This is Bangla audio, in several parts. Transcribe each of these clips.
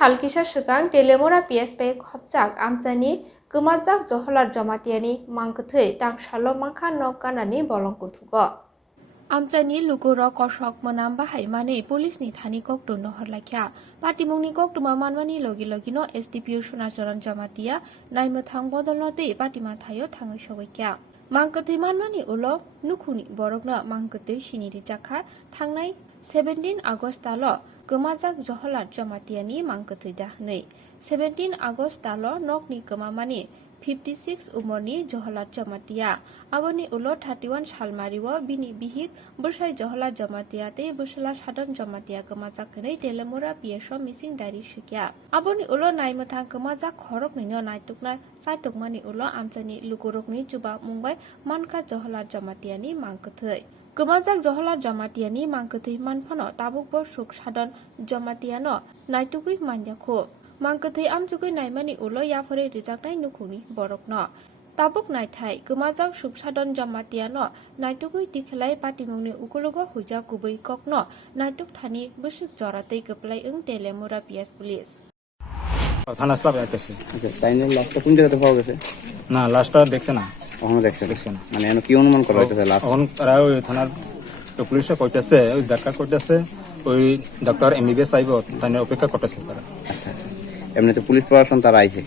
salkisa swkang telemora PSP khopjak amchani gumajak joholar jamatiani mangkthei tangsalo mangkha nok kanani bolong kuthugo. Amchani luguro kosok monam bahaimani pulisni thani koktu nohorlakha patimungni koktuma manmani logi logino SDPO Sunacharan jamatia naimthang bodolnotei patima thayo thangoi sogokya mangkthei manmani ulo nukhuni borokno mangkthei siniri jakha thangnai 17 August talo gumajak joholar jamatiani mangkthei dahnei 17 August talo nokni gumamani 56 umorni joholar jamatia aboni ulo 31 salmario bini bihik bursai joholar jamatia te bursala sadon jamatia gumajak khnei telemora PSO missing diary shikya aboni ulo naimthang gumajak khorokni no naitukna saitukmani ulo amchani lugurokni juba mumbai manka joholar jamatiani mangkthei gumajak joholar jamatiani mangkthei manphano tabukbo suk sadon jamatiano naitugui manjakho mangkthei amchugui naimani ulo yafore rijaknai nukhuni borokno tabuk naithai gumajak suk sadon jamatiano naitugui tikhlai patimungni ukulugo huja kubui kokno naituk thani busuk joratei goplai telemora PS police থানা স্টাফ আছে তাইনে লাস্টটা কোন জায়গাতে পাওয়া গেছে না লাস্টটা দেখছে না কখনো দেখছে না মানে এনে কি অনুমান করা হইতেছে লাস্ট এখন তারা ওই থানার পুলিশে কইতেছে ওই ডাক্তার কইতেছে ওই ডক্টর MBBS আইব তাই অপেক্ষা করতেছে তারা আচ্ছা এমনিতে পুলিশ প্রশাসন তারা আইছে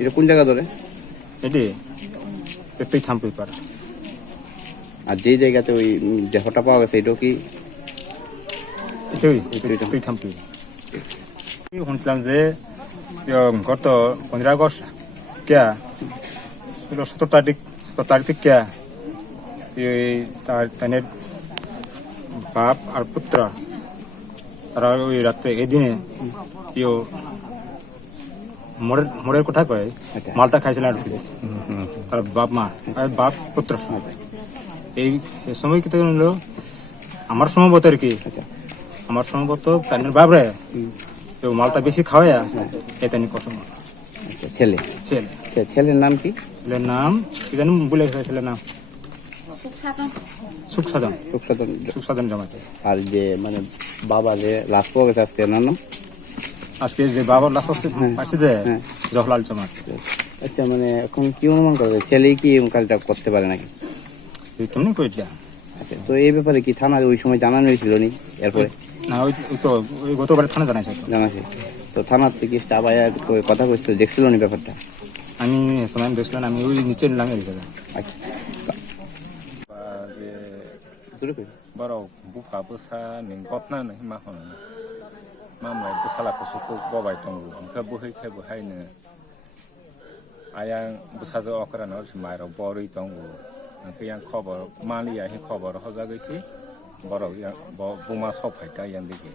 এটা কোন জায়গা ধরে এটি একটু থামপুই পারে আর যেই জায়গাতে ওই দেহটা পাওয়া গেছে এটাও কি একটু থামপুই শুনছিলাম যে গত 15 আগস্ট কে 17 তারিখ কে তাদের বাপ আর পুত্র তারা ওই রাত্রে এই দিনে মোড়ের কথা কয় মালটা খাইছিল আর কি তার বাপ মা বাপ পুত্র এই সময় কি হলো আমার সম্ভবত আর কি আমার সম্ভবত তাদের বাপরে মালটা বেশি খাওয়ায় এটানি কত ছেলে ছেলের নাম কি ছেলের নাম কি জানি বলে ছেলের নাম সুখসাধন জমাতে আর যে মানে বাবা যে লাশ পাওয়া গেছে আজকে নাম আজকে যে বাবার লাশ আছে যে জহলাল জমাতে আচ্ছা মানে এখন কি অনুমান করে ছেলে কি কাজটা করতে পারে নাকি কেমনি কইটা আচ্ছা তো এই ব্যাপারে কি থানায় ওই সময় জানানো হয়েছিল নি এরপরে না ওই তো ওই গতবার থানা জানাইছে তো থানার থেকে স্টাফ আয়া কথা কইছিল দেখছিল নি ব্যাপারটা আমি সময় দেখছিলাম আমি ওই নিচে নামে গেছিলাম আচ্ছা Barau buka busa ninggotna nih mahon, mamai busala kusuku babai tunggu, ke buhai ne, ayang busa tu okran harus mairo bori tunggu, ke yang khabar mali ahi khabar hoja gisi, barau yang buma sopai ta yang degi.